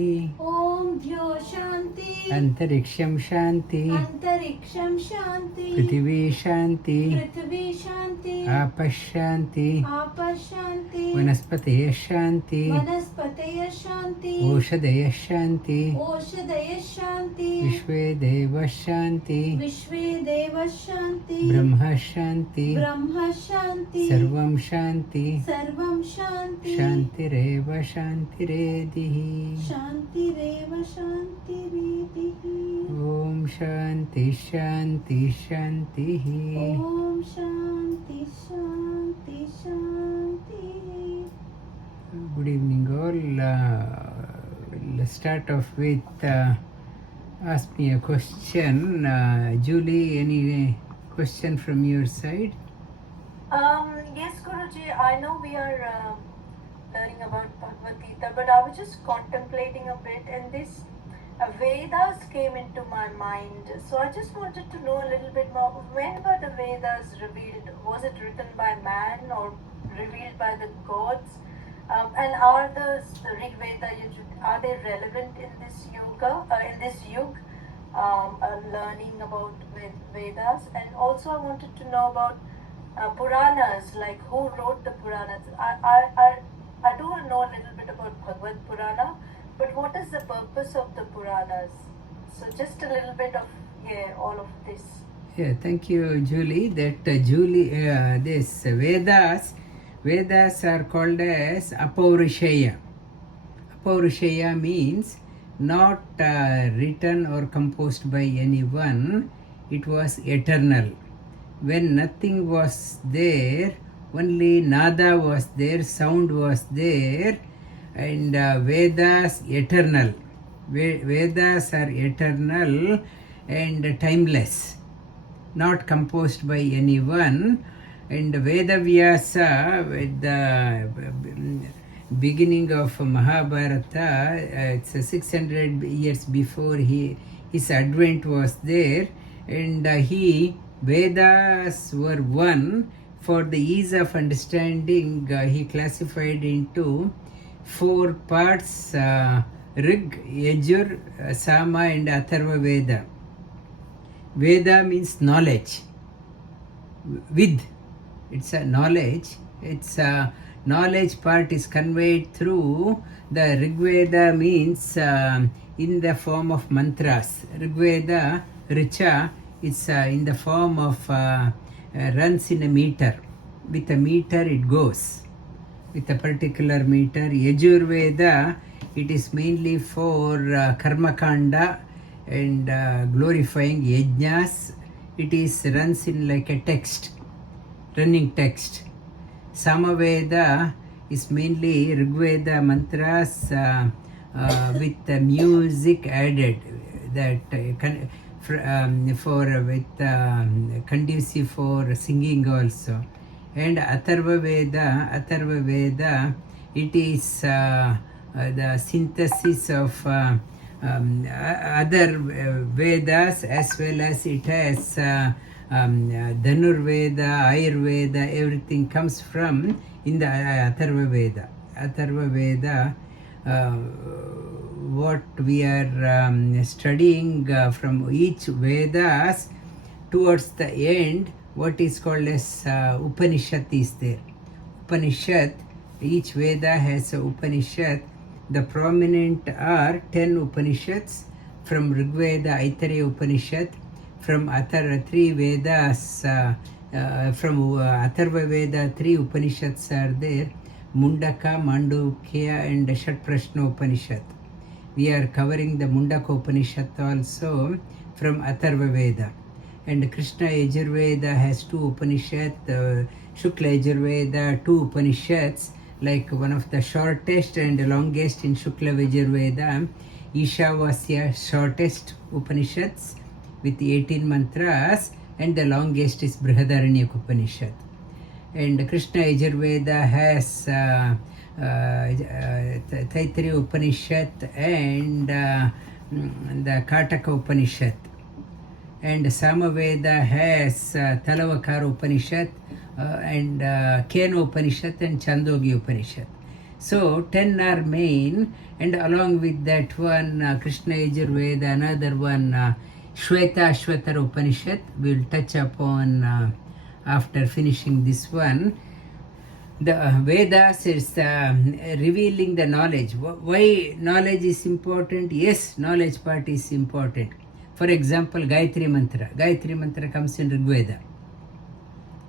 Shanti. Om Dhyo Shanti. Antariksham Shanti. Antariksham Shanti. Prithvi Shanti. Prithvi Shanti. Apash Shanti. Apash Shanti. Vanaspataya Shanti. Vanaspataya Shanti. Oshadaya Shanti. Oshadaya Shanti. Vishve Deva Shanti. Vishve Deva Shanti. Brahma Shanti. Brahma Shanti. Sarvam Shanti. Sarvam Shanti. Shantireva Shantiredihi. Shantireva Shantiredihi. Om Shanti Shanti Shanti. Om Shanti Shanti Shanti. Good evening all. Let's start off with ask me a question. Julie, any question from your side? Yes, Guruji, I know we are learning about Bhagavad Gita, but I was just contemplating a bit, and this Vedas came into my mind. So I just wanted to know a little bit more. When were the Vedas revealed? Was it written by man or revealed by the gods? And are the Rig Veda, are they relevant in this yoga, in this yug, learning about Vedas? And also I wanted to know about Puranas, like who wrote the Puranas. I do know a little bit about Bhagavad Purana, but what is the purpose of the Puranas? So just a little bit of all of this. Yeah, thank you, Julie. This Vedas are called as Apaurishaya. Apaurishaya means not written or composed by anyone. It was eternal. When nothing was there, only nada was there, sound was there, and Vedas eternal. Vedas are eternal and timeless, not composed by anyone. And Veda Vyasa, at the beginning of Mahabharata, it's 600 years before his advent was there, and Vedas were one. For the ease of understanding, he classified into 4 parts: Rig, Yajur, Sama, and Atharva Veda. Veda means knowledge. With, it's a knowledge. Its knowledge part is conveyed through the Rig Veda, means in the form of mantras. Rig Veda, Richa, it's in the form of runs in a meter. With a meter it goes, with a particular meter. Yajur Veda, it is mainly for karma kanda and glorifying yajnas. It is runs in like a text, running text. Samaveda is mainly Rigveda mantras with music added, that conducive for singing also. And Atharva Veda, it is the synthesis of other Vedas, as well as it has Dhanur Veda, Ayurveda, everything comes from in the Atharva Veda. Atharva Veda, what we are studying from each Vedas, towards the end, what is called as Upanishad is there. Upanishad, each Veda has a Upanishad. The prominent are 10 Upanishads. From Rigveda, Aitareya Upanishad. From 3 Vedas, from Atharva Veda, 3 Upanishads are there: Mundaka, Mandukya, and Shatprashna Upanishad. We are covering the Mundakopanishad also from Atharva Veda. And Krishna Yajurveda has 2 Upanishads, Shukla Yajurveda 2 Upanishads, like one of the shortest and longest in Shukla Yajurveda, Ishavasya, shortest Upanishads with 18 mantras, and the longest is Brihadaranyaka Upanishad. And Krishna Yajurveda has Taittiriya Upanishad and the Kataka Upanishad. And Samaveda has Talavakara Upanishad and Kena Upanishad and Chandogya Upanishad. So 10 are main, and along with that one Krishna Yajurveda, another one Shweta Ashvatara Upanishad. We'll touch upon after finishing this one. The Vedas is revealing the knowledge. Why knowledge is important? Yes, knowledge part is important. For example, Gayatri Mantra. Gayatri Mantra comes in Rig Veda.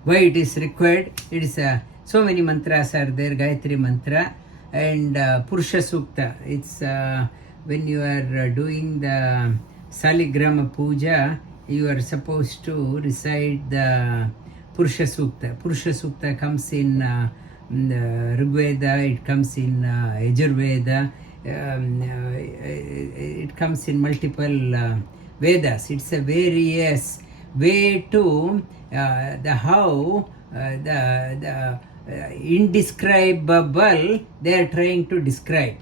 Why it is required? It is so many mantras are there. Gayatri Mantra and Purusha Sukta. It's when you are doing the Saligrama Puja, you are supposed to recite the Purusha Sukta. Purusha Sukta comes in the Rig Veda, it comes in Yajurveda, it comes in multiple Vedas. It's a various way to the how the indescribable they are trying to describe.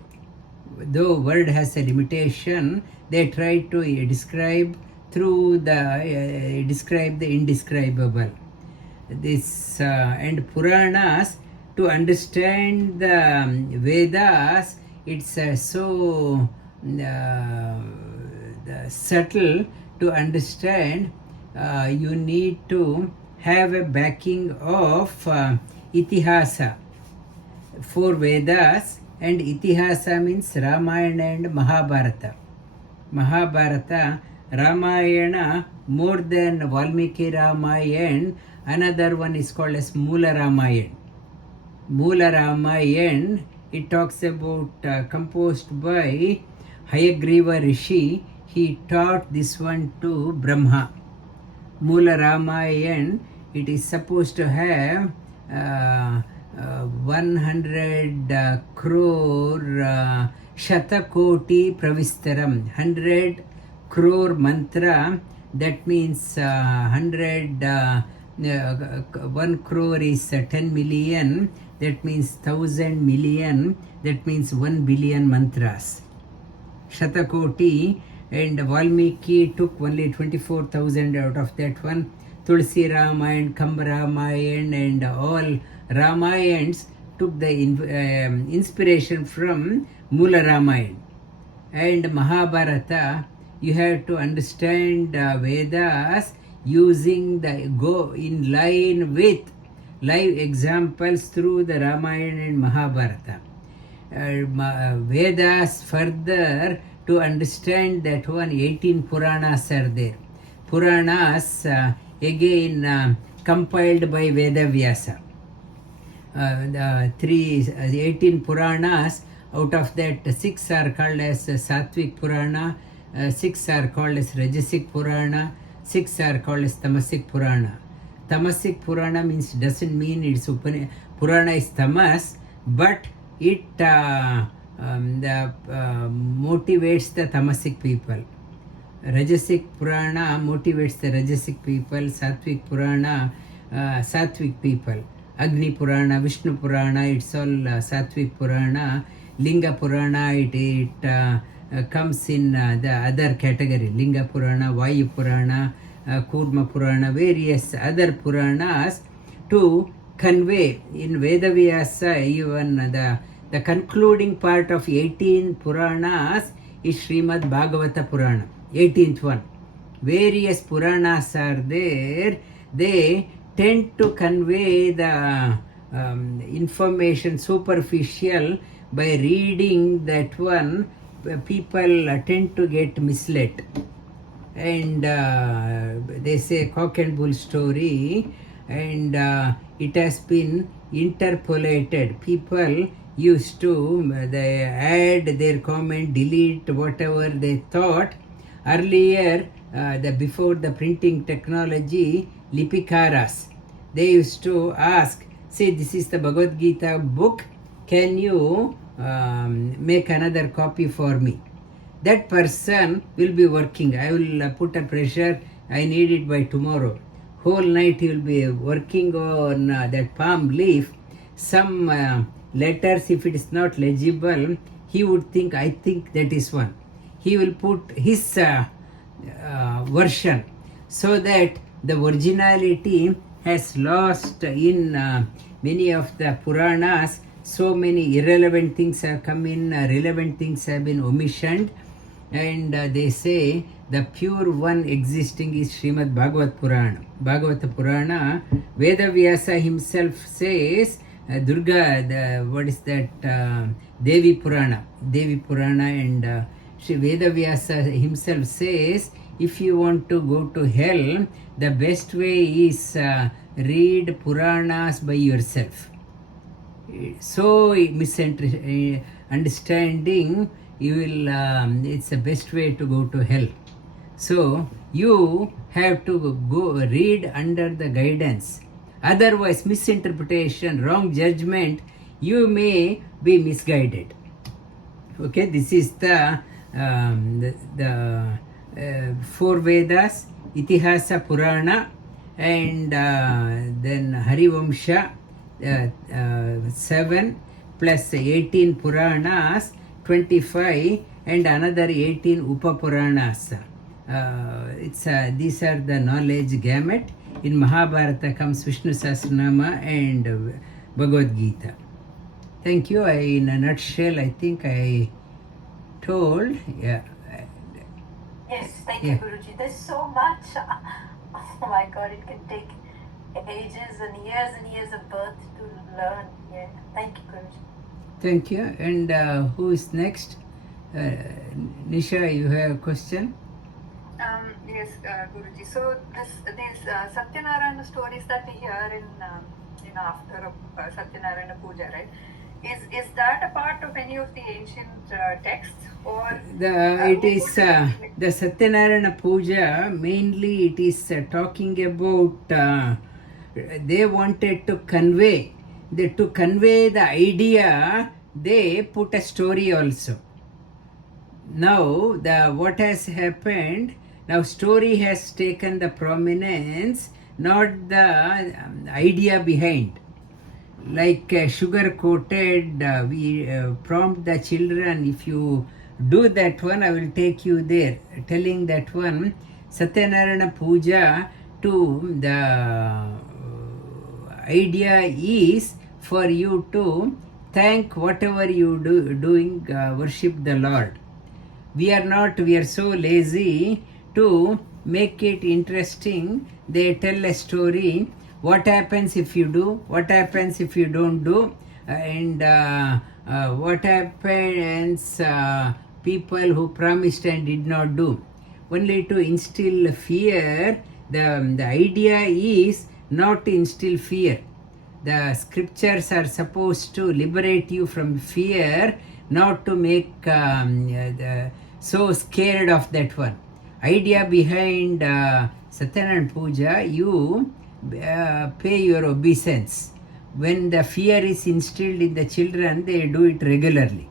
Though word has a limitation, they try to describe through the describe the indescribable. This and Puranas, to understand the Vedas, it's so subtle to understand. You need to have a backing of Itihasa. 4 Vedas, and Itihasa means Ramayana and Mahabharata. Mahabharata, Ramayana, more than Valmiki Ramayana, another one is called as Mula Ramayana. Mula Ramayana, it talks about composed by Hayagriva Rishi. He taught this one to Brahma. Mula Ramayana, it is supposed to have 100 crore Shatakoti Pravistaram, 100 crore mantra. That means 1 crore is 10 million. That means 1,000 million. That means 1 billion mantras. Shatakoti. And Valmiki took only 24,000 out of that one. Tulsi Ramayana, Kamba Ramayana, and all Ramayans took the inspiration from Mula Ramayana. And Mahabharata, you have to understand Vedas using the go in line with live examples through the Ramayana and Mahabharata. Vedas further, to understand that one, 18 Puranas are there. Puranas again compiled by Vedavyasa. 18 Puranas, out of that 6 are called as Sattvic Purana, 6 are called as Rajasic Purana, 6 are called as Tamasic Purana. Tamasic Purana means doesn't mean it's Purana is tamas, but it motivates the tamasic people. Rajasic Purana motivates the Rajasic people. Sattvic Purana, Sattvic people. Agni Purana, Vishnu Purana, it's all Sattvic Purana. Linga Purana, it comes in the other category. Linga Purana, Vayu Purana, Kurma Purana, various other Puranas to convey in Vedavyasa. Even the concluding part of 18 Puranas is Srimad Bhagavata Purana, 18th one. Various Puranas are there. They tend to convey the information superficial. By reading that one, people tend to get misled. And they say cock and bull story, and it has been interpolated. People used to they add their comment, delete whatever they thought. Earlier, before the printing technology, Lipikaras, they used to ask, say, this is the Bhagavad Gita book, can you make another copy for me? That person will be working. I will put a pressure, I need it by tomorrow. Whole night he will be working on that palm leaf. Some letters, if it is not legible, he would think, I think that is one. He will put his version, so that the originality has lost in many of the Puranas. so many irrelevant things have come in, relevant things have been omissioned, and they say the pure one existing is Srimad Bhagavata Purana. Vedavyasa himself says, Durga, what is that? Devi Purana, and Sri Vedavyasa himself says, if you want to go to hell, the best way is read Puranas by yourself. So misunderstanding, you will it's the best way to go to hell. So you have to go read under the guidance. Otherwise, misinterpretation, wrong judgment, you may be misguided. Okay, this is the four Vedas, Itihasa Purana, and then Harivamsha, 7 plus 18 Puranas, 25, and another 18 Upapuranas. These are the knowledge gamut. In Mahabharata comes Vishnu Sahasranama and Bhagavad Gita. Thank you. In a nutshell, I think I told. Yeah. Yes, thank you, Guruji. There's so much. Oh my God, it can take ages and years of birth to learn. Yeah, thank you, Guruji. Thank you. And who is next? Nisha, you have a question? Yes, Guruji. So these Satyanarayana stories that we hear in after Satyanarayana Puja, right? Is that a part of any of the ancient texts, or it is the Satyanarayana Puja? Mainly, it is talking about. They wanted to convey. To convey the idea, they put a story also. Now, what has happened? Now, story has taken the prominence, not the idea behind. Like sugar coated, we prompt the children, if you do that one, I will take you there. Telling that one, Satyanarayana Puja, to the idea is for you to thank whatever you doing, worship the Lord. We are so lazy to make it interesting. They tell a story. What happens if you do? What happens if you don't do? And what happens people who promised and did not do? Only to instill fear. The idea is not to instill fear. The scriptures are supposed to liberate you from fear, not to make so scared of that one. Idea behind Satyanarayana Puja, you pay your obeisance. When the fear is instilled in the children, they do it regularly.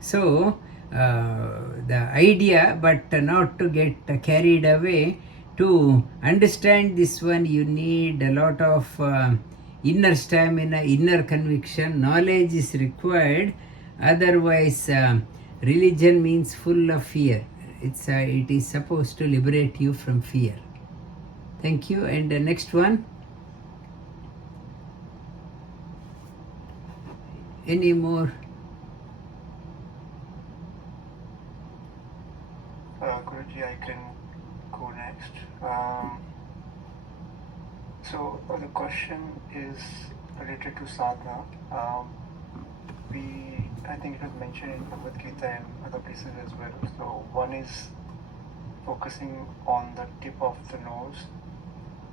So the idea, but not to get carried away. To understand this one, you need a lot of inner stamina, inner conviction. Knowledge is required. Otherwise, religion means full of fear. It is supposed to liberate you from fear. Thank you. And the next one. Any more? Guruji, I can go next. So the question is related to sadhana. I think it was mentioned in Bhagavad Gita and other places as well. So one is focusing on the tip of the nose,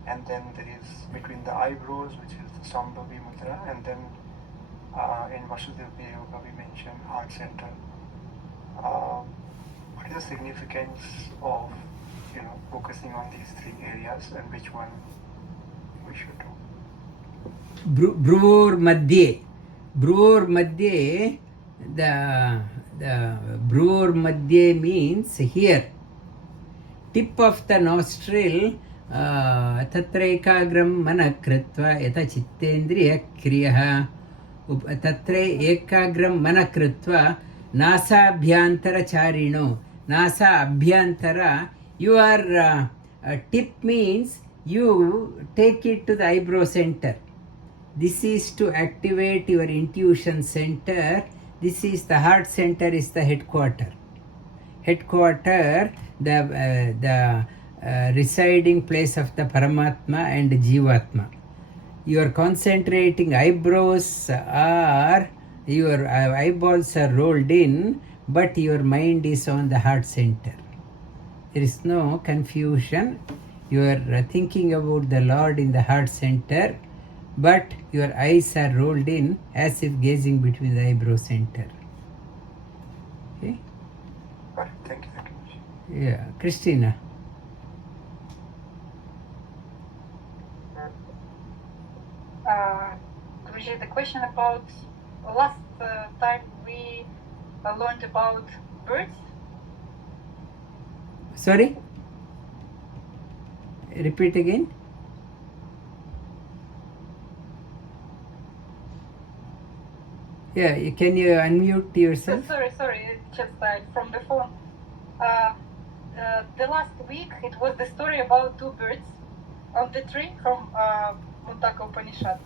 and then there is between the eyebrows, which is the Sambhavi Mudra, and then in Vasudeva Yoga we mentioned heart center. What is the significance of focusing on these three areas, and which one we should do? Bruvor Madhye, the Bruvor Madhye means here. Tip of the nostril, Tatra ekagram mana kritva yata chittendriya kriya. Tatra ekagram mana kritva nasa abhyantara charino. Nasa abhyantara, your tip means you take it to the eyebrow center. This is to activate your intuition center. This is the heart center, is the headquarter. The residing place of the Paramatma and Jivatma. Your concentrating eyebrows are, your eyeballs are rolled in, but your mind is on the heart center. There is no confusion. You are thinking about the Lord in the heart center, but your eyes are rolled in as if gazing between the eyebrow center. Okay? Got it. Thank you very much. Yeah. Christina. Guruji, the question about last time we learned about birds. Sorry? Repeat again. Yeah, can you unmute yourself? Sorry, just from the phone. The last week it was the story about two birds on the tree from Mundakopanishad.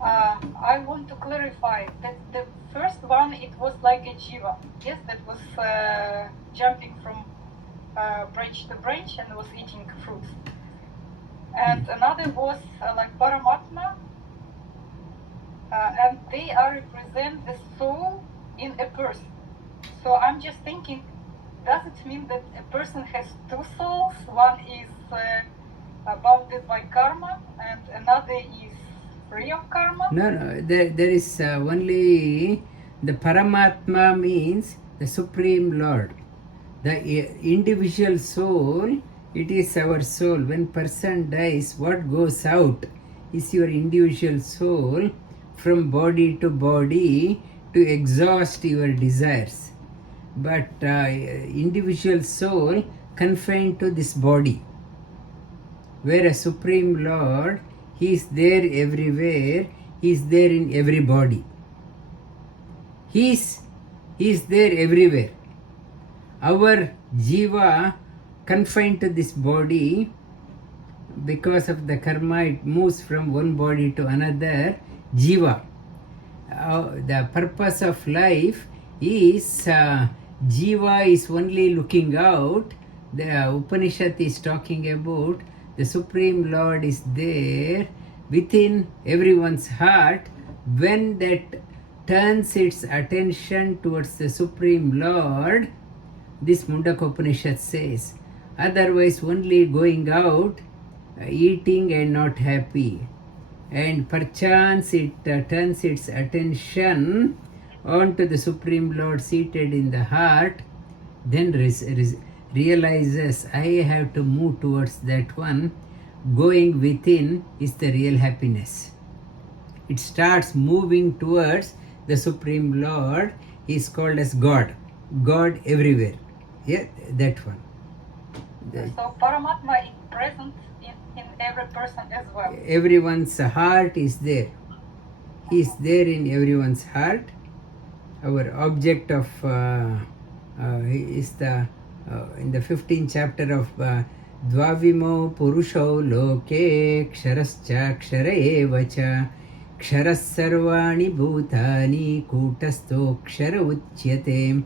I want to clarify that the first one, it was like a jiva, yes, that was jumping from branch to branch and was eating fruits. And another was like Paramatma, and they are represent the soul in a person. So I'm just thinking, does it mean that a person has two souls? One is bounded by karma and another is free of karma? No, there is only the Paramatma means the Supreme Lord. The individual soul, it is our soul. When person dies, what goes out is your individual soul from body to body to exhaust your desires. But individual soul confined to this body. Whereas Supreme Lord, He is there everywhere, He is there in everybody. He is there everywhere. Our jiva confined to this body, because of the karma, it moves from one body to another. Jiva. The purpose of life is jiva is only looking out. The Upanishad is talking about the Supreme Lord is there within everyone's heart. When that turns its attention towards the Supreme Lord, this Mundakopanishad says, otherwise only going out, eating and not happy. And perchance it turns its attention onto the Supreme Lord seated in the heart, then realizes, I have to move towards that one. Going within is the real happiness. It starts moving towards the Supreme Lord. He is called as God. God everywhere. Yeah, that one. So Paramatma is present in every person as well. Everyone's heart is there. He is there in everyone's heart. Our object of is the in the 15th chapter of Dvavimo Purusho Loke Ksharascha Kshara Evacha Ksharas Sarvani Bhutani Kutasto Kshara Uchyate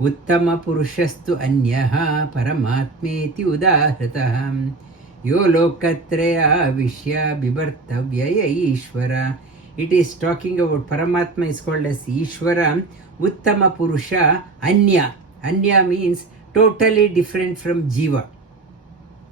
Uttama Purushastu Anyaha Paramatmeti Udahrataha Yo Lokatraya Vishya Bibartavyaya Ishvara. It is talking about Paramatma is called as Ishvara. Uttama Purusha Anya. Anya means totally different from Jiva.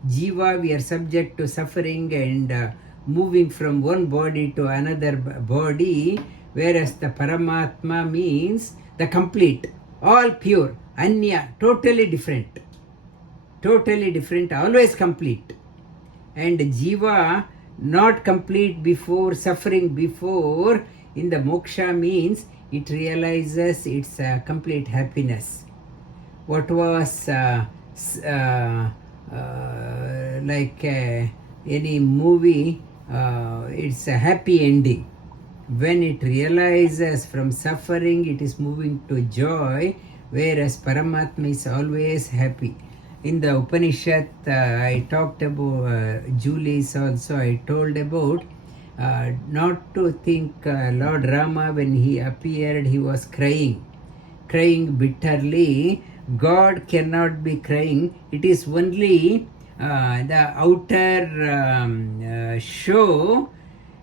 Jiva, we are subject to suffering and moving from one body to another body, whereas the Paramatma means the complete, all pure. Anya, totally different, always complete. And Jiva, not complete before, suffering before, in the moksha means it realizes its complete happiness. What was like any movie, it's a happy ending. When it realizes from suffering, it is moving to joy, whereas Paramatma is always happy. In the Upanishad, I talked about Julie's also, I told about not to think Lord Rama, when he appeared, he was crying bitterly. God cannot be crying. It is only the outer show.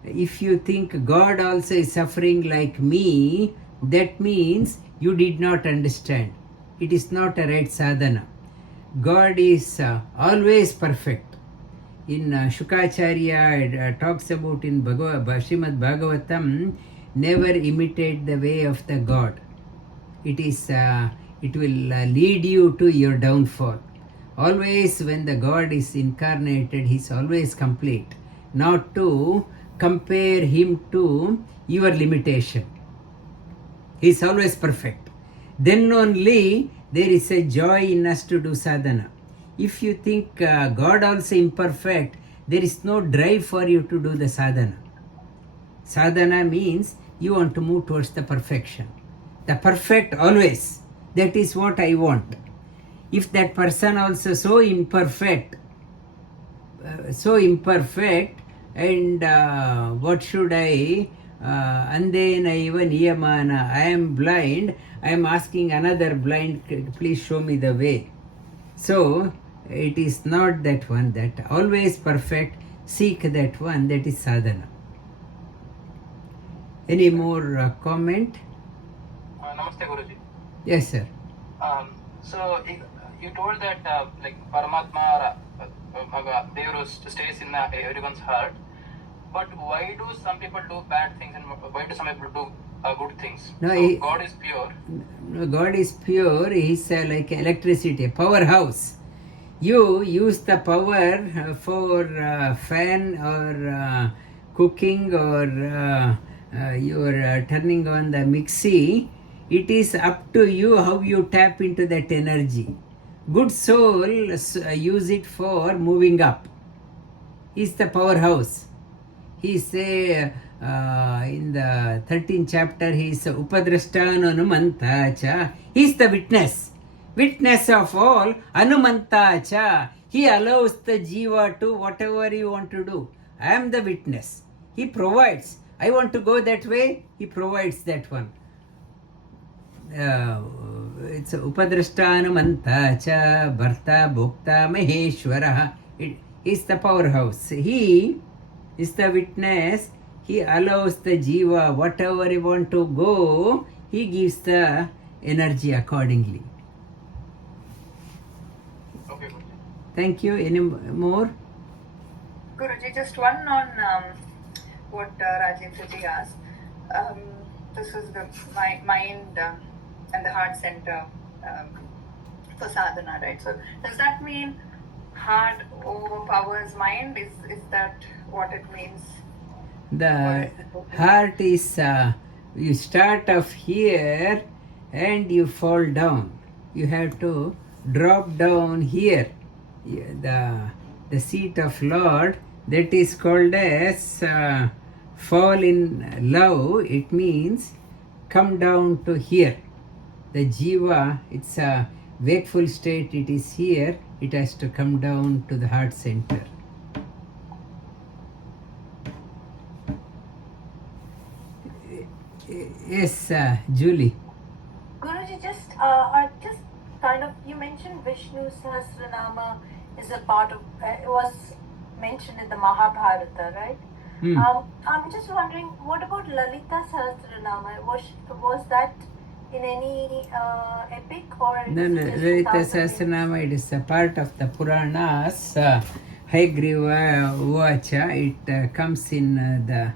If you think God also is suffering like me, that means you did not understand. It is not a right sadhana. God is always perfect. In Shukacharya talks about in Srimad Bhagavatam, never imitate the way of the God. It will lead you to your downfall. Always when the God is incarnated, he is always complete. Not to compare him to your limitation. He is always perfect. Then only there is a joy in us to do sadhana. If you think God also imperfect, there is no drive for you to do the sadhana. Sadhana means you want to move towards the perfection. The perfect always. That is what I want. If that person also so imperfect, and what should I? Andena even niyamana. I am blind. I am asking another blind, please show me the way. So it is not that one. That always perfect. Seek that one. That is sadhana. Any more comment? Namaste, Guruji. Yes, sir. So you told that like Paramatma Devaru stays in everyone's heart, but why do some people do bad things and why do some people do good things? No, so God is pure. No, God is pure. He is like electricity, a powerhouse. You use the power for fan or cooking or you are turning on the mixie. It is up to you how you tap into that energy. Good soul use it for moving up. He is the powerhouse. He say in the 13th chapter, he is Upadrashta Anumanta cha. He is the witness of all. Anumanta cha. He allows the jiva to whatever you want to do. I am the witness. He provides. I want to go that way. He provides that one. It's Upadrashtanamanta cha Bharta Bhokta Maheshwara. It is the powerhouse. He is the witness. He allows the jiva whatever he want to go. He gives the energy accordingly. Okay, Guruji. Thank you. Any more? Guruji, just one on what Rajendra asked. This is the mind and the heart center for sadhana, right? So does that mean heart overpowers mind? Is that what it means? The heart is, you start off here and you fall down. You have to drop down here. The seat of Lord, that is called as fall in love. It means come down to here. The jiva, it's a wakeful state, it is here, it has to come down to the heart center. Yes, Julie. Guruji, just kind of, you mentioned Vishnu Sahasranama is a part of, it was mentioned in the Mahabharata, right? I'm just wondering, what about Lalita Sahasranama? Was that in any epic or? No, Lalita Sahasranama, it is a part of the Puranas. Haigriva Uvacha, it comes in the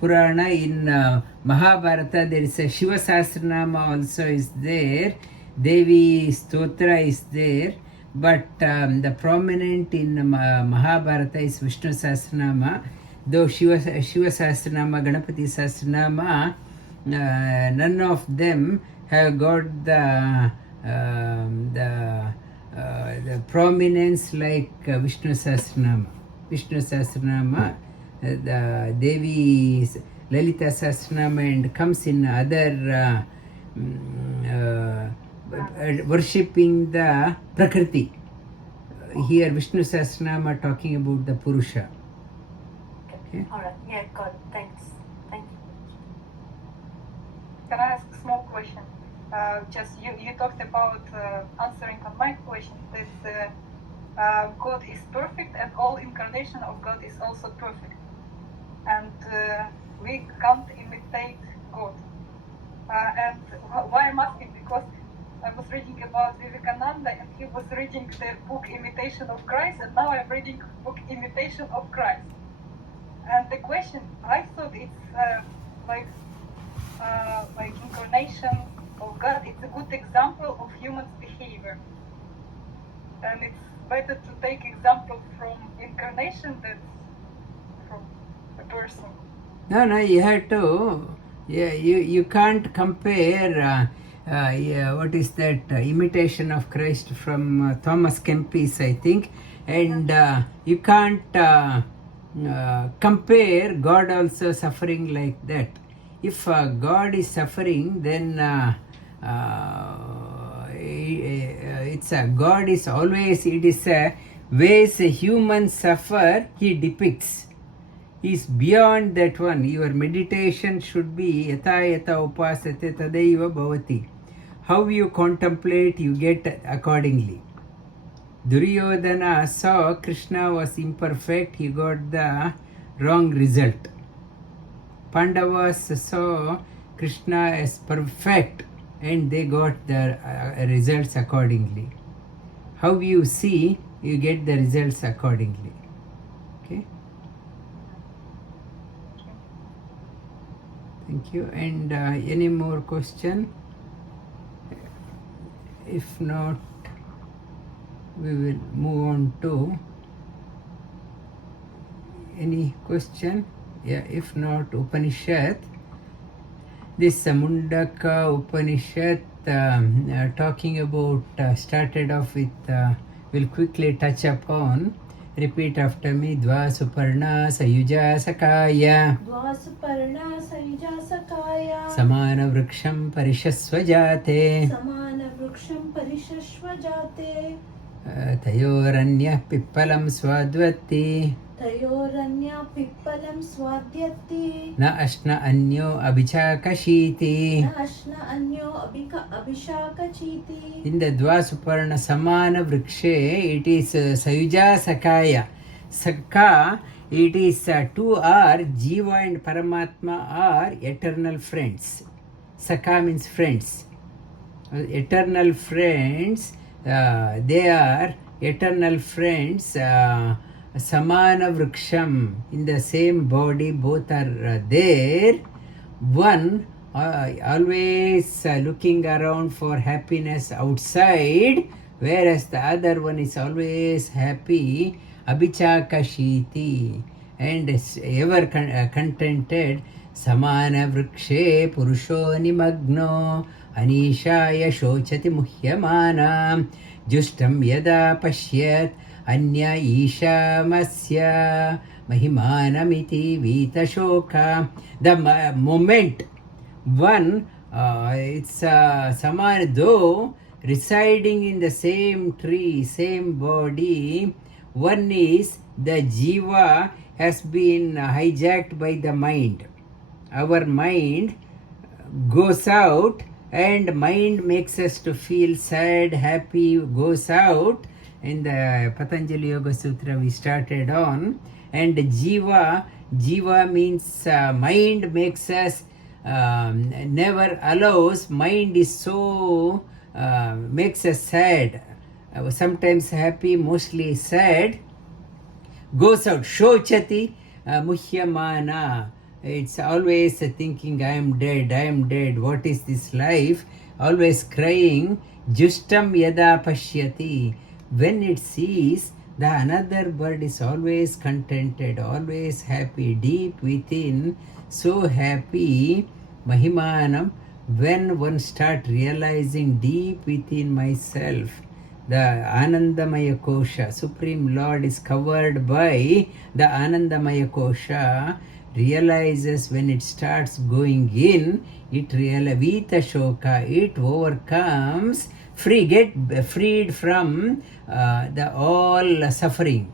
Purana. In Mahabharata, there is a Shiva Sahasranama also is there. Devi Stotra is there. But the prominent in Mahabharata is Vishnu Sahasranama. Though Shiva Sahasranama, Ganapati Sahasranama, none of them have got the prominence like Vishnu Sahasranama. Vishnu Sahasranama, the Devi Lalita Sahasranama, and comes in other worshipping the Prakriti. Here Vishnu Sahasranama talking about the Purusha. Okay. All right. Yeah, got it. Thanks. Thank you. Can I ask a small question? Just you talked about answering on my question that God is perfect and all incarnation of God is also perfect, and we can't imitate God. And why I'm asking, because I was reading about Vivekananda and he was reading the book Imitation of Christ, and now I'm reading book Imitation of Christ. And the question, I thought it's like incarnation of God. It's a good example of human behavior, and it's better to take example from incarnation than from a person. No, you have to. Yeah, you can't compare. What is that? Imitation of Christ from Thomas Kempis, I think, and you can't compare God also suffering like that. If God is suffering, then it's God is always. It is ways humans suffer. He depicts. Is beyond that one. Your meditation should be yata yata upasate tadaiva bhavati. How you contemplate, you get accordingly. Duryodhana saw Krishna was imperfect, he got the wrong result. Pandavas saw Krishna as perfect and they got the results accordingly. How you see, you get the results accordingly. Okay. Thank you. And any more question? If not, we will move on to any question. Yeah, if not, Upanishad. This Mundakopanishad talking about started off with, we'll quickly touch upon. Repeat after me. Dvasuparna sayuja sakaya. Dvasuparna sayuja sakaya. Samana vriksham parishasvajate. Samana vriksham parishasvajate. Tayoranya pippalam swadvati. Tayoranya pippalam swadyati. Na ashna anyo abhichakashiti. Na ashna anyo abhishakachiti. In the Dvasuparna Samana Vrikshe, it is Sayuja Sakaya. Saka, it is two are Jiva and Paramatma are eternal friends. Saka means friends. Eternal friends, they are eternal friends. Samana Vriksham, in the same body, both are there. One always looking around for happiness outside, whereas the other one is always happy, abhichakashiti, and ever contented. Samana vrikshe purusho nimagno anishaya shochati muhyamana justam yada pashyat anya ishamasya mahimanamiti vitashoka. The moment one it's saman, though residing in the same tree, same body, one is the jiva has been hijacked by the mind. Our mind goes out and mind makes us to feel sad, happy, goes out. In the Patanjali Yoga Sutra we started on, and jiva means mind makes us never allows. Mind is so makes us sad, sometimes happy, mostly sad. Goes out, shochati muhyamana. It's always thinking, I am dead, what is this life? Always crying. Justam yada pashyati. When it sees the another bird is always contented, always happy, deep within, so happy. Mahimanam, when one start realizing deep within myself, the Anandamaya Kosha, Supreme Lord is covered by the Anandamaya Kosha, realizes when it starts going in, it Vita Shoka, it overcomes, get freed from the all suffering.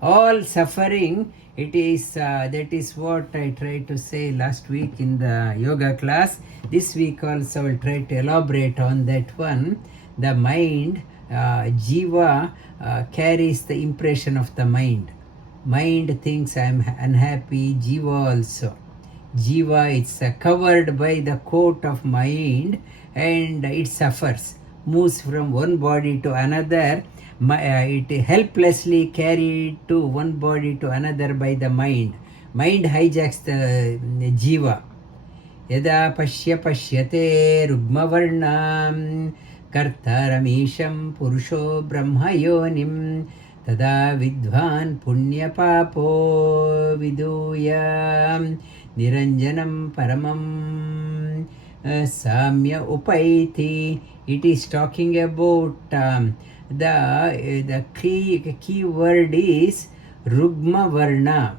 All suffering It is that is what I tried to say last week in the yoga class. This week also I will try to elaborate on that one. The mind, jiva, carries the impression of the mind. Mind thinks I am unhappy, jiva also. Jiva is covered by the coat of mind and it suffers, moves from one body to another. It helplessly carried to one body to another by the mind. Mind hijacks the jiva. Yada pashyate rugmavarnam kartaramisham purusho brahmayonim tada vidvan punya papo viduyam niranjanam paramam samya upaiti. It is talking about the key word is rugma varna.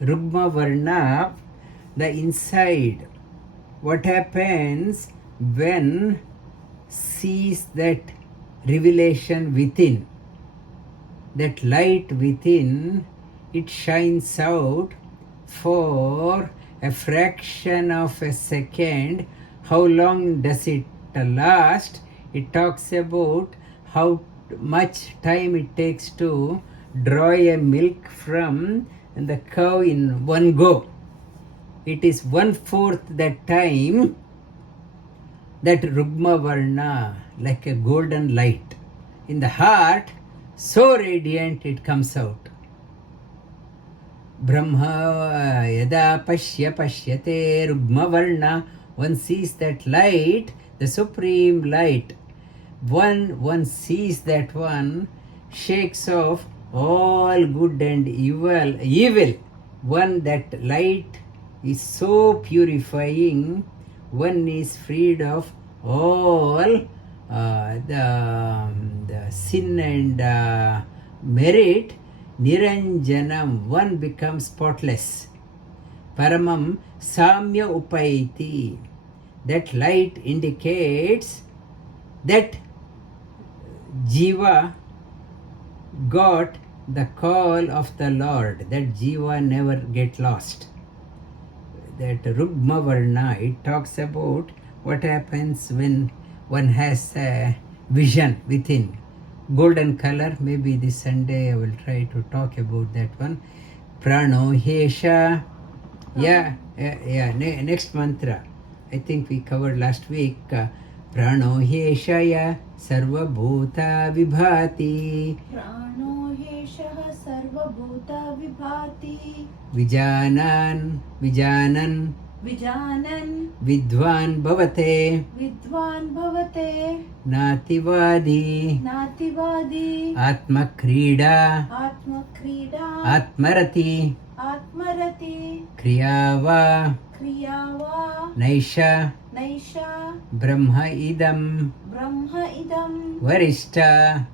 Rugma varna, the inside. What happens when sees that revelation within, that light within, it shines out for a fraction of a second. How long does it last? It talks about how much time it takes to draw a milk from the cow in one go. It is 1/4 that time that Rugma Varna, like a golden light. In the heart, so radiant it comes out. Brahma yada pashyate Rugma Varna. One sees that light, the supreme light. One sees that one, shakes off all good and evil. One, that light is so purifying. One is freed of all the sin and merit. Niranjanam, one becomes spotless. Paramam samya upaiti. That light indicates that jiva got the call of the Lord. That jiva never get lost. That Rugma Varna, it talks about what happens when one has a vision within. Golden color, maybe this Sunday I will try to talk about that one. Prano Hesha. Next mantra. I think we covered last week. Prano Heshaya Sarvabhuta Vibhati. Prano Heshah Sarvabhuta Vibhati. Vijanan Vidvan Bhavate. Nativadi Atmakrida Atmarati Kriyava Naisha Brahma idam Varishta.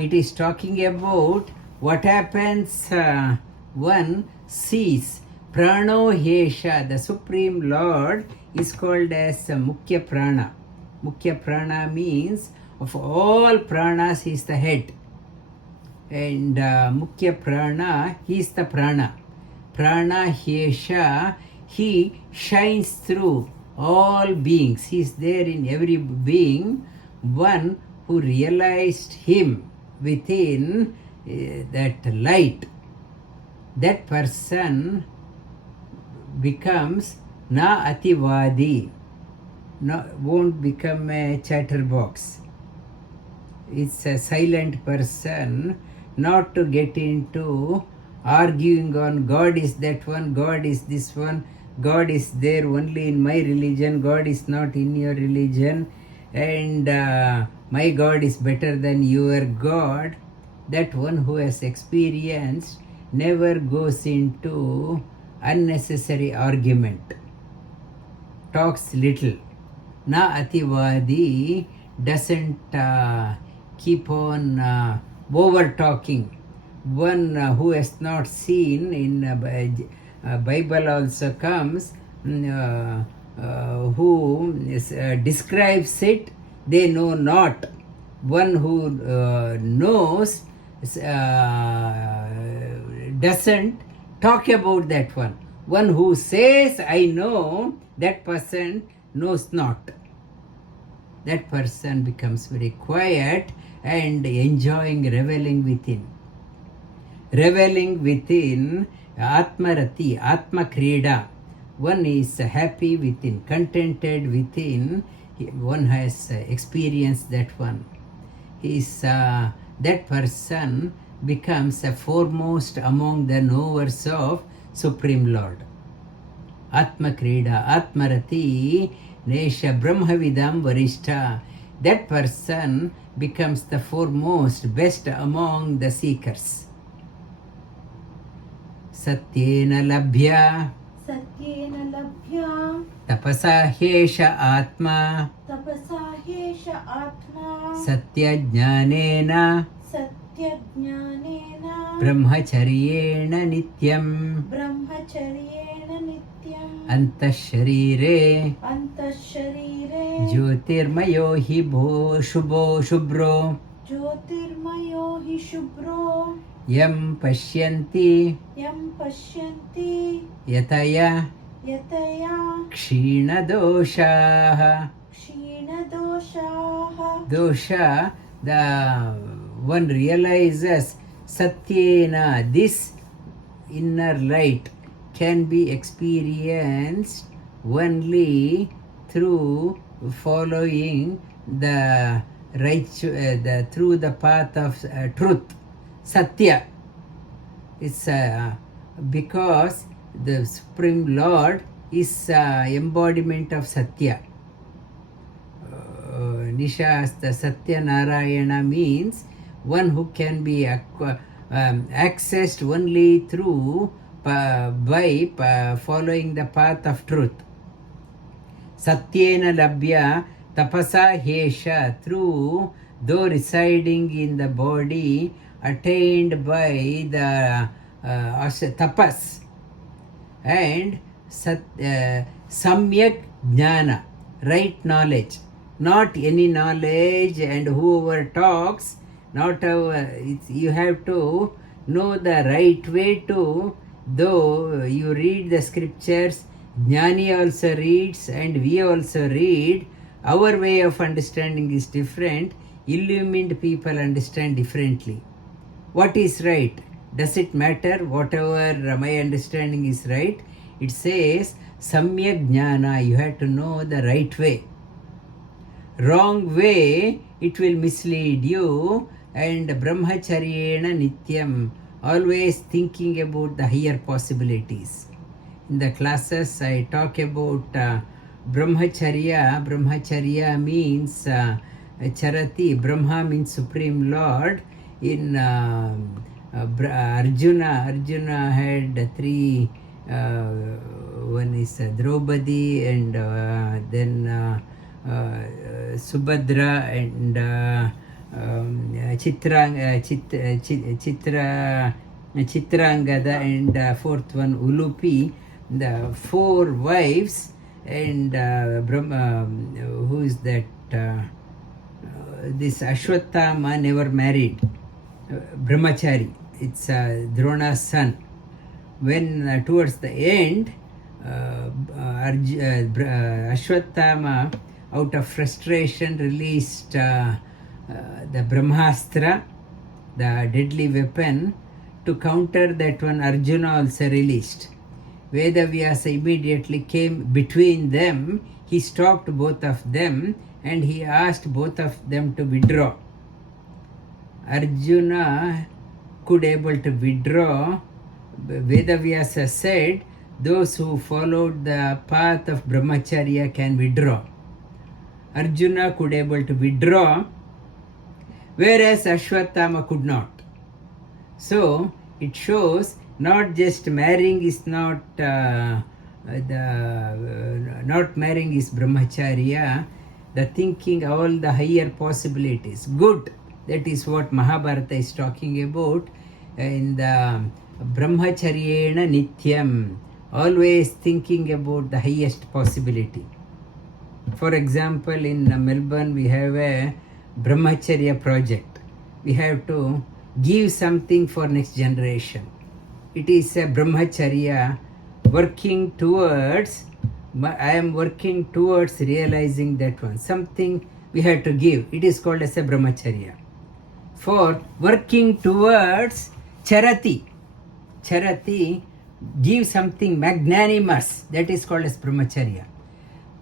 It is talking about what happens one sees. Prano Hesha, the Supreme Lord, is called as Mukhya Prana. Mukhya Prana means of all pranas he is the head. And Mukhya Prana, he is the prana. Prana Hesha, he shines through all beings. He is there in every being. One who realized him within that light, that person becomes na ativadi, won't become a chatterbox. It's a silent person, not to get into arguing on God is that one, God is this one, God is there only in my religion, God is not in your religion, and my God is better than your God. That one who has experienced never goes into unnecessary argument, talks little. Na ativadi doesn't keep on over talking. One who has not seen, in Bible also comes, who describes it, they know not. One who knows doesn't talk about that one. One who says, I know, that person knows not. That person becomes very quiet and enjoying, reveling within. Reveling within, Atmarati, Atma Krida. One is happy within, contented within. One has experienced that one. That person becomes a foremost among the knowers of Supreme Lord. Atma Krida, Atmarati, Nesha Brahmavidam Varishta. That person becomes the foremost, best among the seekers. Satyena Labhya, Satyena Labhya, Tapasa Hesha Atma, Tapasa Hesha Atma, Satya Jnanena, Satya Jnanena, Brahmacharyena Nityam, Brahmacharyena Nityam, Antasharire, Antasharire, Jyotirmayo hi Shubho Shubro, Jyotirmayo hi Shubro, Yam Pashyanti, Yam Pashyanti, Yataya, Yataya, Kshina Doshaha. Kshina Doshaha, Dosha, the one realizes Satyena, this inner light can be experienced only through following the through the path of truth. Satya. It's because the Supreme Lord is embodiment of Satya. Nishasta Satya Narayana means one who can be accessed only through by following the path of truth. Satyena Labhya Tapasa Hesha, through though residing in the body, attained by the tapas, and Samyak Jnana, right knowledge. Not any knowledge, and whoever talks, you have to know the right way to, though you read the scriptures, Jnani also reads and we also read, our way of understanding is different, illumined people understand differently. What is right? Does it matter? Whatever my understanding is right, it says Samyak Jnana, you have to know the right way. Wrong way, it will mislead you, and Brahmacharyena Nityam, always thinking about the higher possibilities. In the classes I talk about Brahmacharya. Brahmacharya means Charati, Brahma means Supreme Lord. In Arjuna had three, one is Draupadi, and then Subhadra, and Chitrangada, and fourth one Ulupi, the four wives, and who is that? This Ashwatthama never married, Brahmachari. It's Drona's son. When towards the end, Ashwatthama, out of frustration, released the Brahmastra, the deadly weapon. To counter that one, Arjuna also released. Vedavyasa immediately came between them. He stopped both of them and he asked both of them to withdraw. Arjuna could able to withdraw. Vedavyasa said, those who followed the path of Brahmacharya can withdraw. Arjuna could able to withdraw, whereas Ashwatthama could not. So it shows not just marrying is not not marrying is Brahmacharya. The thinking all the higher possibilities, good. That is what Mahabharata is talking about in the Brahmacharyena Nityam, always thinking about the highest possibility. For example, in Melbourne we have a Brahmacharya project. We have to give something for next generation. it is a brahmacharya working towards, I am working towards realizing that one. Something we have to give. It is called as a brahmacharya. For working towards charati, give something magnanimous, that is called as brahmacharya.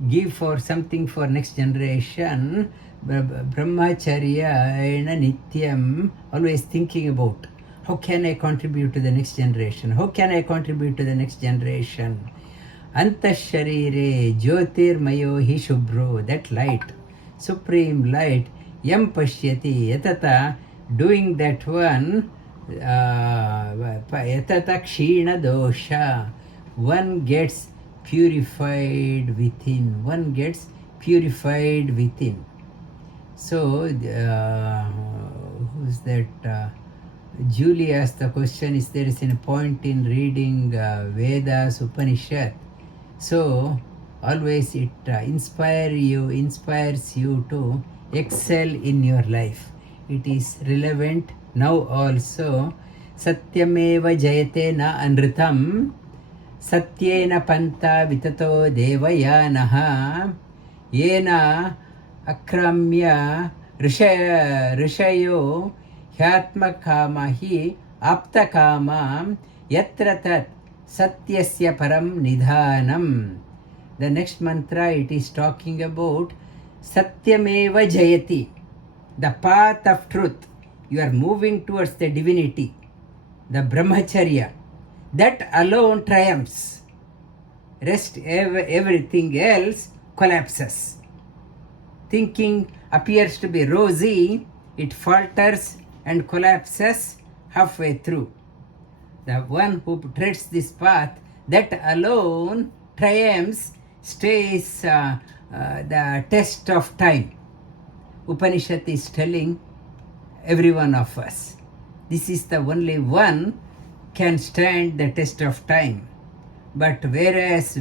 Give for something for next generation. Brahmacharya ena nityam, always thinking about how can I contribute to the next generation, how can I contribute to the next generation. Antasharire jyotirmayo hi shubhro, that light, supreme light, yam pashyati yatata, doing that one, yatata kshina dosha, one gets purified within, one gets purified within. So who's that? Julie asked the question, is there is a point in reading Vedas, Upanishad? So always it inspires you to excel in your life. It is relevant now also. Satyameva jayate na anritam, satyena panta vitato devayanaha, yena akramya rishayo ह्यात्मकामा हि आप्तकामा यत्र तत् satyasya param nidhanam. The next mantra, it is talking about satyameva jayati, the path of truth. You are moving towards the divinity, the brahmacharya. That alone triumphs. Rest everything else collapses. Thinking appears to be rosy, it falters and collapses halfway through. The one who treads this path, that alone triumphs, stays the test of time. Upanishad is telling every one of us, this is the only one can stand the test of time. But whereas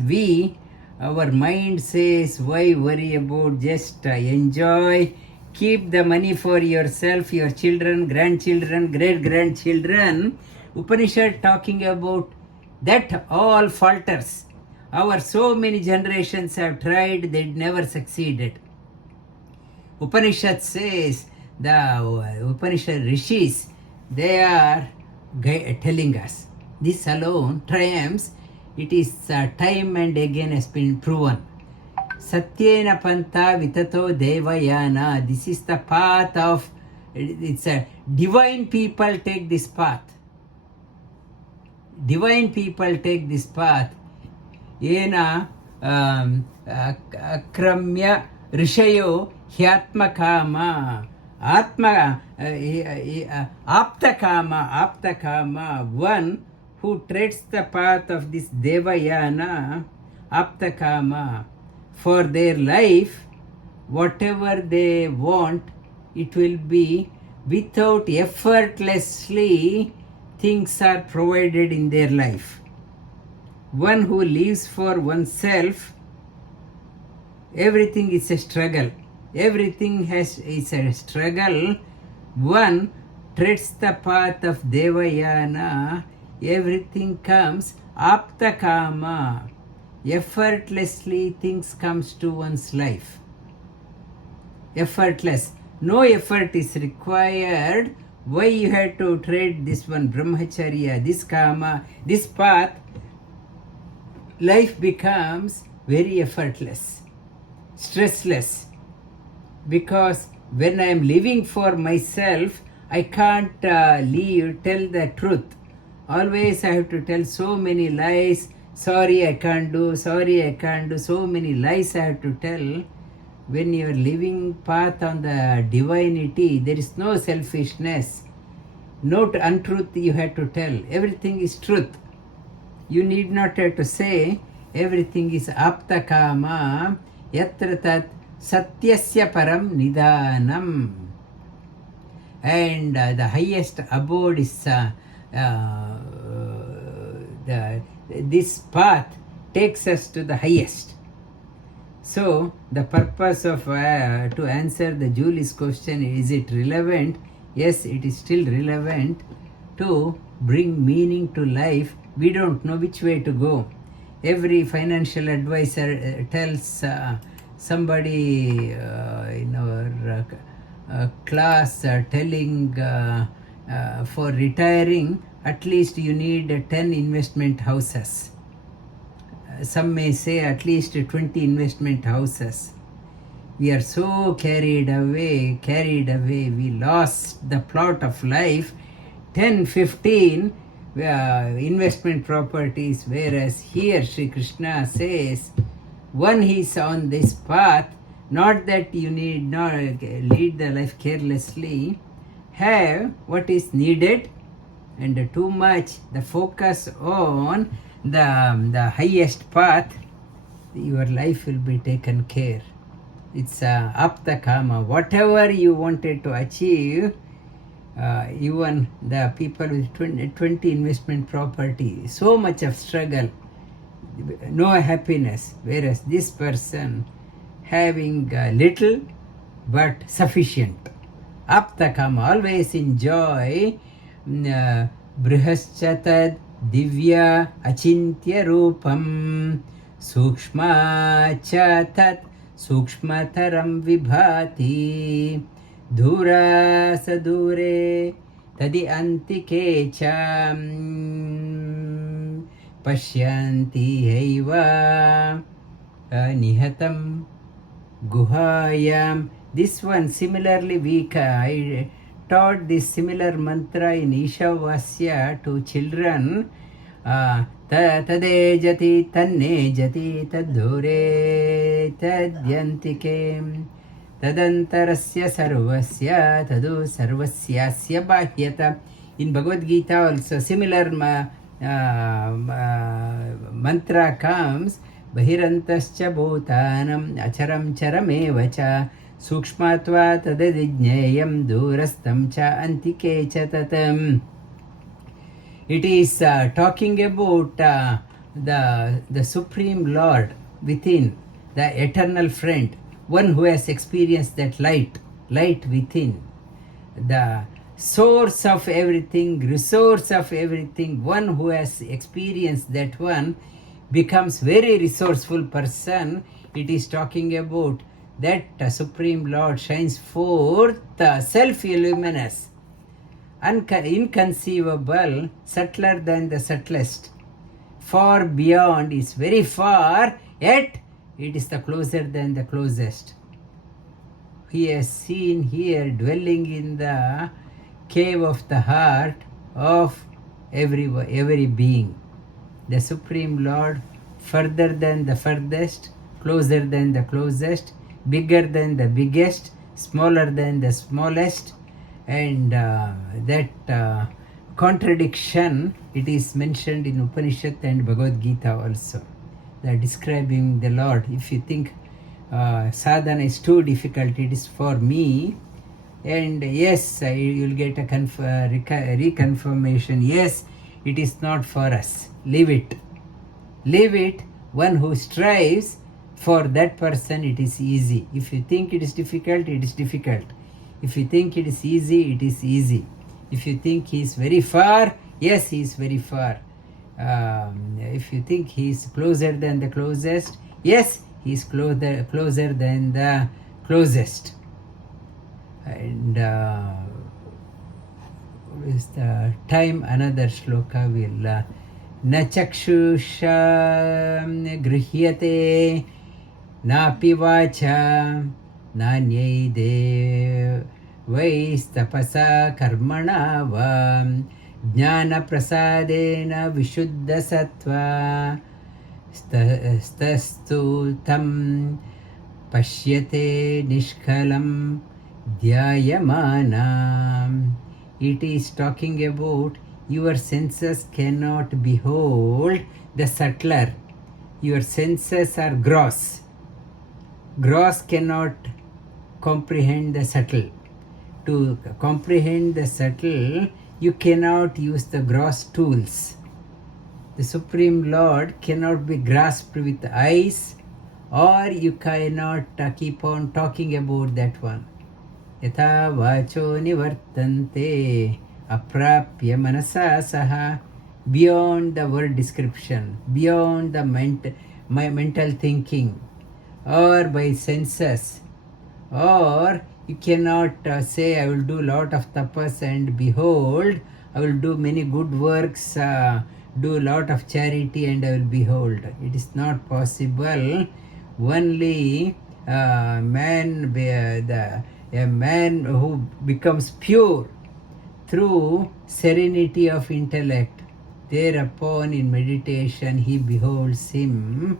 our mind says, why worry about, just enjoy, keep the money for yourself, your children, grandchildren, great-grandchildren. Upanishad talking about that all falters. Our so many generations have tried, they never succeeded. Upanishad says, the Upanishad rishis, they are telling us, this alone triumphs. It is time and again has been proven. Satyena panta vitato devayana. This is the path of, it's a divine people take this path. Divine people take this path. Yena akramya rishayo hyatmakama. Aptakama, one who treads the path of this devayana, aptakama. For their life, whatever they want, it will be without effortlessly, things are provided in their life. One who lives for oneself, everything is a struggle. Everything is a struggle. One treads the path of devayana, everything comes aptakama. Effortlessly things comes to one's life. Effortless. No effort is required. Why you have to tread this one, brahmacharya, this kama, this path? Life becomes very effortless, stressless. Because when I am living for myself, I can't tell the truth. Always I have to tell so many lies. Sorry I can't do, so many lies I have to tell. When you are living path on the divinity, there is no selfishness, no untruth you have to tell. Everything is truth. You need not have to say, everything is aptakama, yatra tat satyasya param nidhanam. And the highest abode is this path takes us to the highest. So the purpose of to answer the Julie's question, is it relevant? Yes, it is still relevant to bring meaning to life, we don't know which way to go. Every financial advisor tells somebody in our class telling for retiring, at least you need 10 investment houses. Some may say at least 20 investment houses. We are so carried away, we lost the plot of life. 10, 15 investment properties, whereas here Sri Krishna says, one is on this path, not that you need not lead the life carelessly, have what is needed, and too much the focus on the highest path, your life will be taken care. It's apta kama. Whatever you wanted to achieve, even the people with 20 investment property, so much of struggle, no happiness, whereas this person having little but sufficient. Apta kama, always enjoy. Brihaschatad divya achintya rupam sukshma chatat sukshmataram vibhati dhura sadure tadi antike cha pashyanti haiva nihatam guhayam. This one similarly weak. I taught this similar mantra in Ishavasya to children. Tade jati tanne jati tadhure tadyantike tadantarasya sarvasya tadu sarvasyasya bahyata. In Bhagavad Gita also similar mantra comes. Bahirantascha bhutanam acharam charamevacha sukshmatva tadadijneyam durastam cha antike cha tatam. It is talking about the Supreme Lord within, the eternal friend, one who has experienced that light within, the source of everything, resource of everything. One who has experienced that one becomes very resourceful person. It is talking about that Supreme Lord shines forth self-illuminous, inconceivable, subtler than the subtlest, far beyond, is very far, yet it is the closer than the closest. He has seen here dwelling in the cave of the heart of every being. The Supreme Lord, further than the furthest, closer than the closest, bigger than the biggest, smaller than the smallest, and that contradiction, it is mentioned in Upanishad and Bhagavad Gita also. They are describing the Lord. If you think sadhana is too difficult, it is for me, and yes, you will get a reconfirmation, yes, it is not for us. Leave it. One who strives, for that person it is easy. If you think it is difficult, it is difficult. If you think it is easy, it is easy. If you think he is very far, yes, he is very far. If you think he is closer than the closest, yes, he is closer than the closest. And is the time another shloka will na chakshusha grihyate napi vacha nanyede vaistapasa karmana va jnana prasadena vishuddha sattva stastu tam pashyate nishkalam dhyayamanam. It is talking about your senses cannot behold the subtler. Your senses are gross. Gross cannot comprehend the subtle. To comprehend the subtle, you cannot use the gross tools. The Supreme Lord cannot be grasped with eyes, or you cannot keep on talking about that one. Yatha vacho nivartante aprapya manasa saha, beyond the word description, beyond the mental thinking, or by senses, or you cannot say I will do lot of tapas and behold, I will do many good works, do lot of charity and I will behold. It is not possible. Only a man who becomes pure through serenity of intellect, thereupon in meditation he beholds him.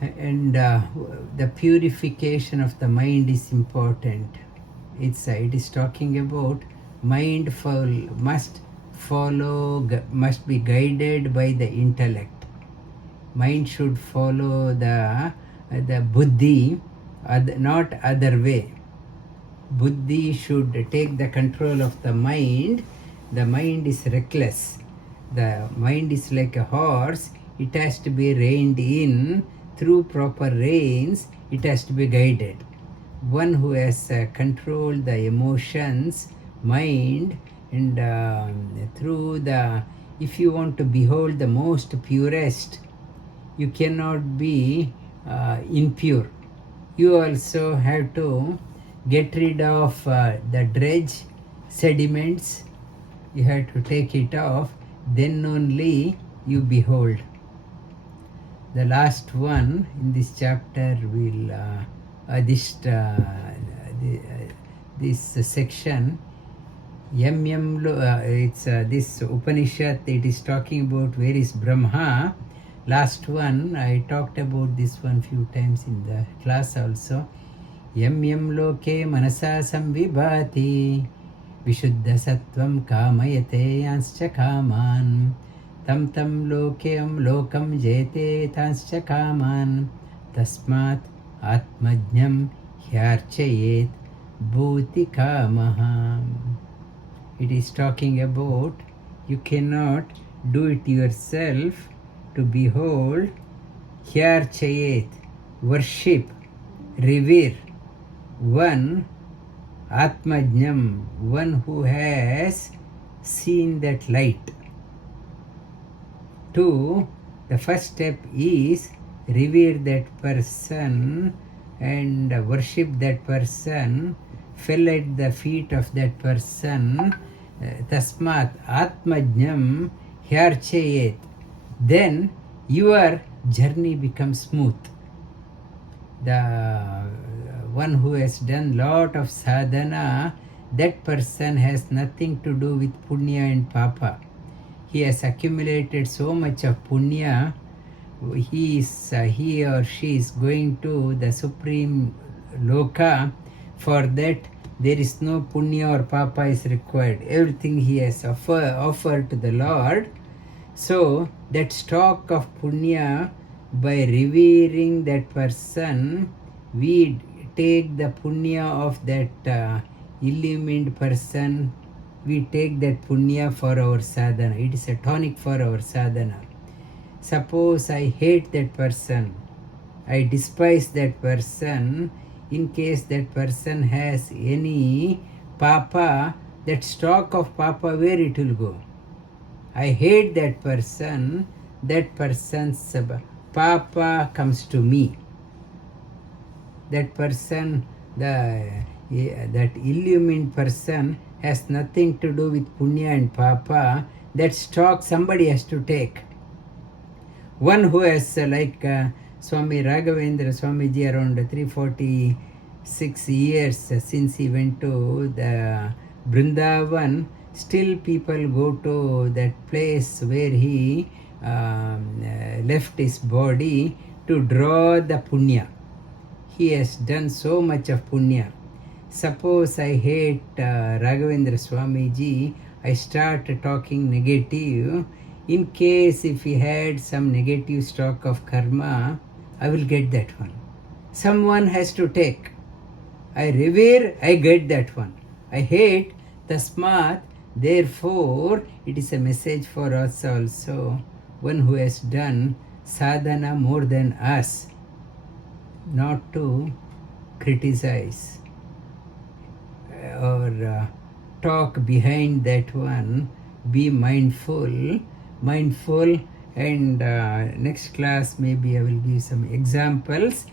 And the purification of the mind is important. It is talking about mindful must be guided by the intellect. Mind should follow the buddhi, not other way. Buddhi should take the control of the mind. The mind is reckless. The mind is like a horse. It has to be reined in. Through proper reins, it has to be guided. One who has controlled the emotions, mind, and if you want to behold the most purest, you cannot be impure. You also have to get rid of the dredge, sediments. You have to take it off, then only you behold. The last one in this chapter will this section it's this Upanishad. It is talking about where is Brahma. Last one I talked about this one few times in the class also. Yam loke manasa samvibhati vishuddha sattvam kamayate yanscha kaman tam lokam jete tanscha kaman tasmat atmajnam hyarchayet bhuti kamaha. It is talking about you cannot do it yourself. To behold, hyarchayet, worship, revere one atmajnam, one who has seen that light. 2. The first step is revere that person and worship that person, fell at the feet of that person. Tasmat atmajnam hyarchayet. Then your journey becomes smooth. The one who has done lot of sadhana, that person has nothing to do with punya and papa. He has accumulated so much of punya. He or she is going to the supreme loka. For that there is no punya or papa is required. Everything he has offered to the Lord. So that stock of punya, by revering that person, we take the punya of that illumined person. We take that punya for our sadhana. It is a tonic for our sadhana. Suppose I hate that person, I despise that person. In case that person has any papa, that stock of papa, where it will go? I hate that person, that person's papa comes to me. That person, that illumined person has nothing to do with punya and papa. That stock somebody has to take. One who has like Swami Raghavendra Swamiji around 346 years since he went to the Vrindavan, still people go to that place where he left his body to draw the punya. He has done so much of punya. Suppose I hate Raghavendra Swamiji, I start talking negative. In case if he had some negative stock of karma, I will get that one. Someone has to take. I revere, I get that one. I hate, tasmat. Therefore, it is a message for us also. One who has done sadhana more than us, not to criticize or talk behind that one. Be mindful, and next class maybe I will give some examples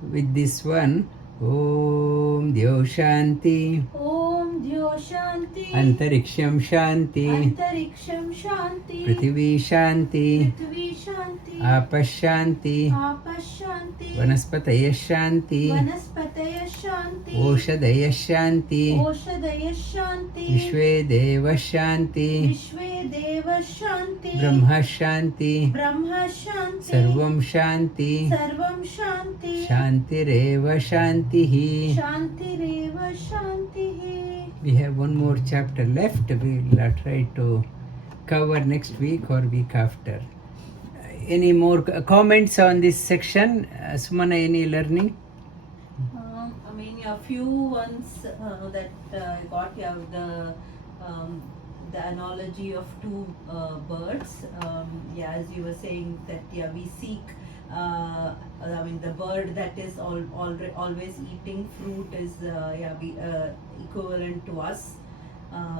with this one. Om Dyo Shanti, Om Dyo Shanti, Antariksham Shanti, Antariksham Shanti, Prithvi Shanti, Prithvi Shanti, Apash Shanti, Apash Shanti, Vanaspataya Shanti, Vanaspataya Shanti, Oshadaya Shanti, Oshadaya Shanti, Vishwe Deva Shanti, Vishwe Deva Shanti, Brahma Shanti, Brahma Shanti, Sarvam Shanti, Sarvam Shanti, Shantireva Shantihi. Shantireva Shantihi. We have one more chapter left. We will try to cover next week or week after. Any more comments on this section? Sumana, any learning? I mean, a few ones that I got. You have the analogy of two birds. As you were saying that we seek. I mean, the bird that is always eating fruit is equivalent to us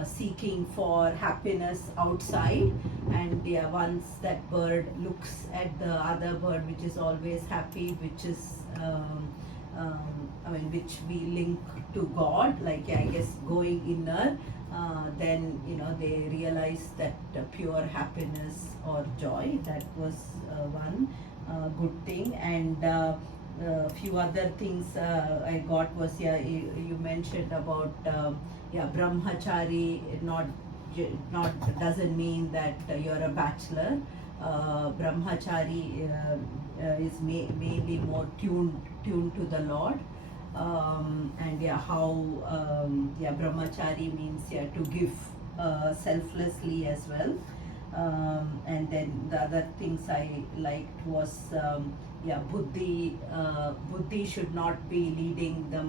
seeking for happiness outside, and once that bird looks at the other bird which is always happy, which is which we link to God, like I guess going inner, then they realize that pure happiness or joy. That was one good thing. And a few other things I got was you mentioned about brahmachari not doesn't mean that you're a bachelor. Brahmachari is mainly more tuned to the Lord. And how brahmachari means to give selflessly as well. And then the other things I liked was buddhi should not be leading the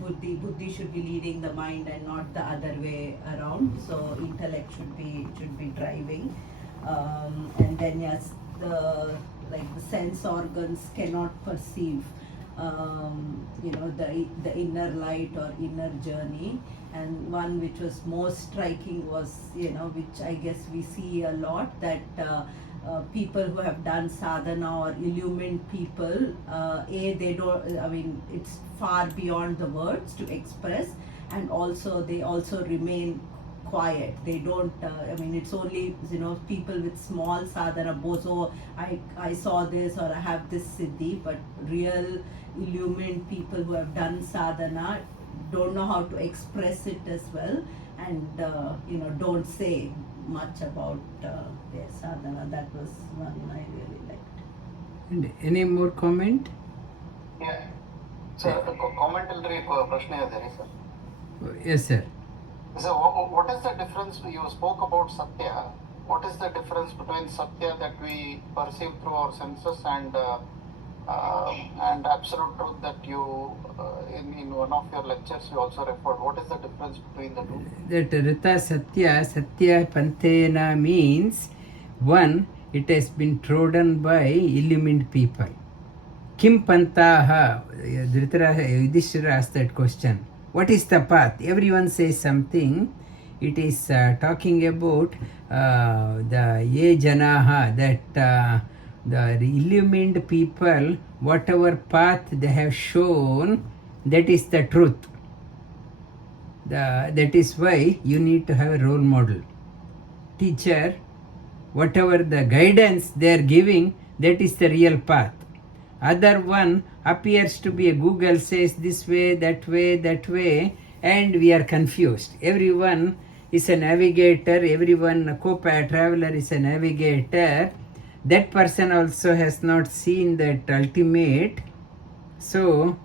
buddhi should be leading the mind and not the other way around. So intellect should be driving. And then the sense organs cannot perceive the inner light or inner journey. And one which was most striking was which I guess we see a lot, that people who have done sadhana or illumined people, they don't, I mean, it's far beyond the words to express, and also they also remain quiet. They don't it's only people with small sadhana bozo, I saw this or I have this siddhi, but real illumined people who have done sadhana don't know how to express it as well, and don't say much about their sadhana. That was one I really liked. And any more comment? Yeah. So the commentary prashna is there, sir. Yes, sir. So what is the difference? You spoke about satya. What is the difference between satya that we perceive through our senses and absolute truth that you in one of your lectures you also referred? What is the difference between the two? That Rita Satya Pantena means, one, it has been trodden by illumined people. Kim Pantaha? Yudhishthira asked that question. What is the path? Everyone says something. It is talking about the Ye Janaha, that the illumined people, whatever path they have shown, that is the truth. That is why you need to have a role model. Teacher, whatever the guidance they are giving, that is the real path. Other one appears to be a Google, says this way, that way, and we are confused. Everyone is a navigator, everyone, a co-traveler is a navigator. That person also has not seen that ultimate. So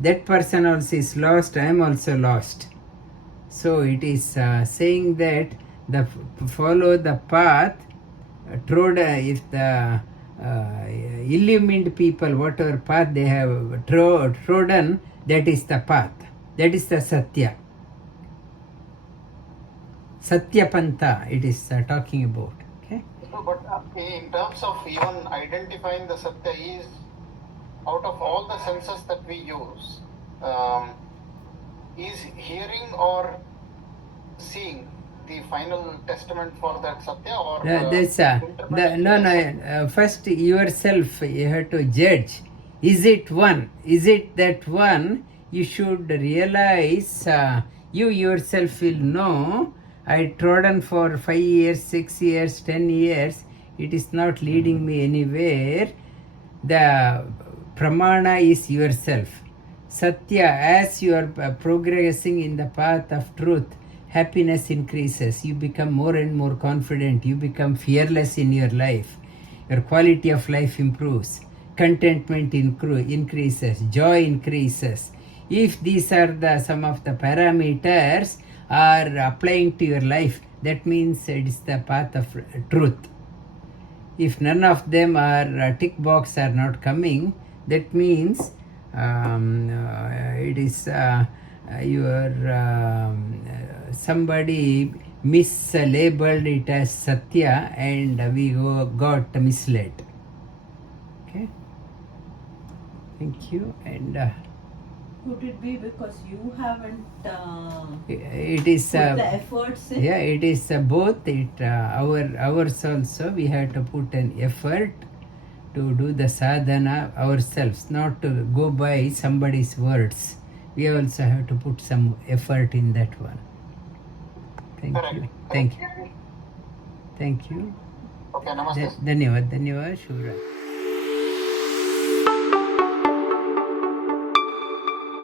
that person also is lost, I am also lost. So it is saying that follow the path, if the illumined people, whatever path they have trodden, that is the path. That is the Satya. Satya Panta it is talking about. Okay? But in terms of even identifying the Satya, is out of all the senses that we use, is hearing or seeing the final testament for that Satya, or That's first yourself you have to judge. Is it one? Is it that one? You should realize. You yourself will know. I trodden for 5 years, 6 years, 10 years. It is not leading me anywhere. The pramana is yourself. Satya, as you are progressing in the path of truth, happiness increases. You become more and more confident. You become fearless in your life. Your quality of life improves. Contentment increases. Joy increases. If these are some of the parameters are applying to your life, that means it is the path of truth. If none of them are tick box are not coming, that means it is your somebody mislabeled it as Satya and we got misled. Okay. Thank you. And could it be because you haven't it is put the efforts in? Yeah, it is both. It ours also we have to put an effort to do the sadhana ourselves, not to go by somebody's words. We also have to put some effort in that one. Thank you. Thank you. Thank you. Okay, namaste. Dhanyavad, Shubhra.